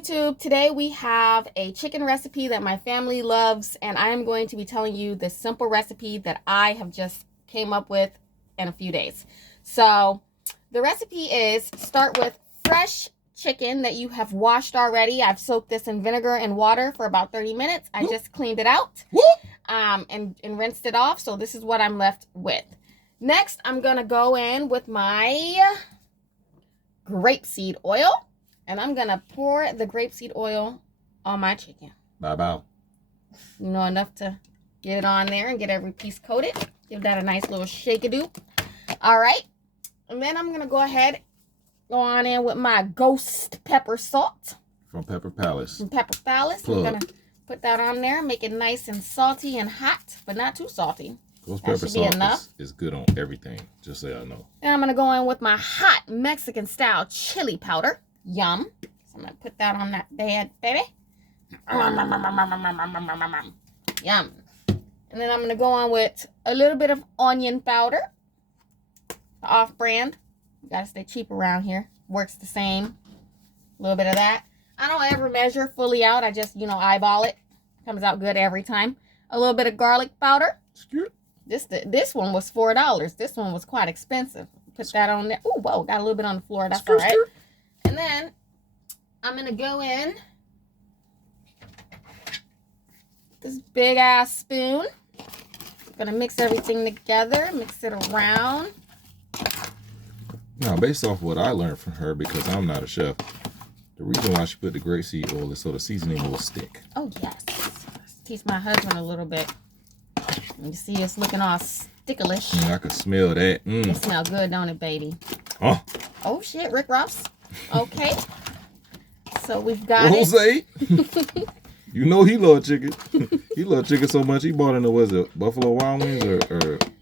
YouTube. Today we have a chicken recipe that my family loves, and I am going to be telling you the simple recipe that I have just came up with in a few days. So the recipe is start with fresh chicken that you have washed already. I've soaked this in vinegar and water for about 30 minutes. I just cleaned it out and rinsed it off. So this is what I'm left with. Next, I'm going to go in with my grapeseed oil. And I'm going to pour the grapeseed oil on my chicken. Bye-bye. You know, enough to get it on there and get every piece coated. Give that a nice little shake-a-doop. All right. And then I'm going to go ahead, go on in with my ghost pepper salt. From Pepper Palace. From Pepper Palace. I'm going to put that on there, make it nice and salty and hot, but not too salty. Ghost pepper salt is good on everything, just so y'all know. And I'm going to go in with my hot Mexican-style chili powder. Yum. So I'm going to put that on that bad baby. Yum. And then I'm going to go on with a little bit of onion powder. Off-brand. You got to stay cheap around here. Works the same. A little bit of that. I don't ever measure fully out. I just, eyeball it. Comes out good every time. A little bit of garlic powder. This one was $4. This one was quite expensive. Put that on there. Oh, whoa. Got a little bit on the floor. That's all right. And then I'm going to go in this big ass spoon. I'm going to mix everything together, mix it around. Now, based off what I learned from her, because I'm not a chef, the reason why she put the grapeseed oil is so the seasoning will stick. Oh, yes. Let's teach my husband a little bit. You see it's looking all sticklish. I can smell that. It smells good, don't it, baby? Oh, shit, Rick Ross. Okay, so we've got Jose. You know he love chicken. He love chicken so much he bought in the Buffalo Wild Wings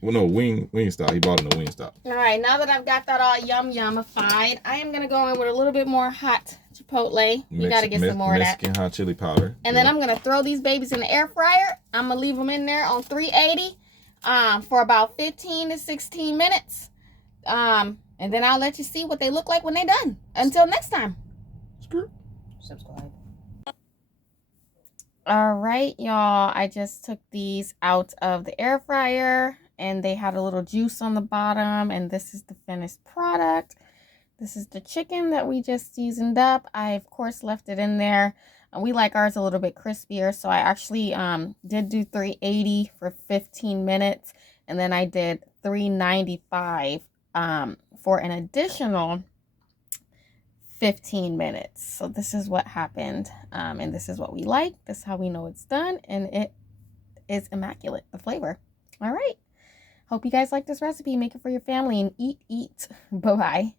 Wingstop. He bought in the Wingstop. All right, now that I've got that all yum-yumified, I am gonna go in with a little bit more hot chipotle. We gotta get some more of that. Mexican hot chili powder. And then I'm gonna throw these babies in the air fryer. I'm gonna leave them in there on 380 for about 15 to 16 minutes. And then I'll let you see what they look like when they're done. Until next time. Subscribe. All right, y'all. I just took these out of the air fryer. And they had a little juice on the bottom. And this is the finished product. This is the chicken that we just seasoned up. I, of course, left it in there. We like ours a little bit crispier. So I actually did do 380 for 15 minutes. And then I did 395 for an additional 15 minutes. So this is what happened. And this is what we like. This is how we know it's done. And it is immaculate, the flavor. All right. Hope you guys like this recipe. Make it for your family and eat. Bye-bye.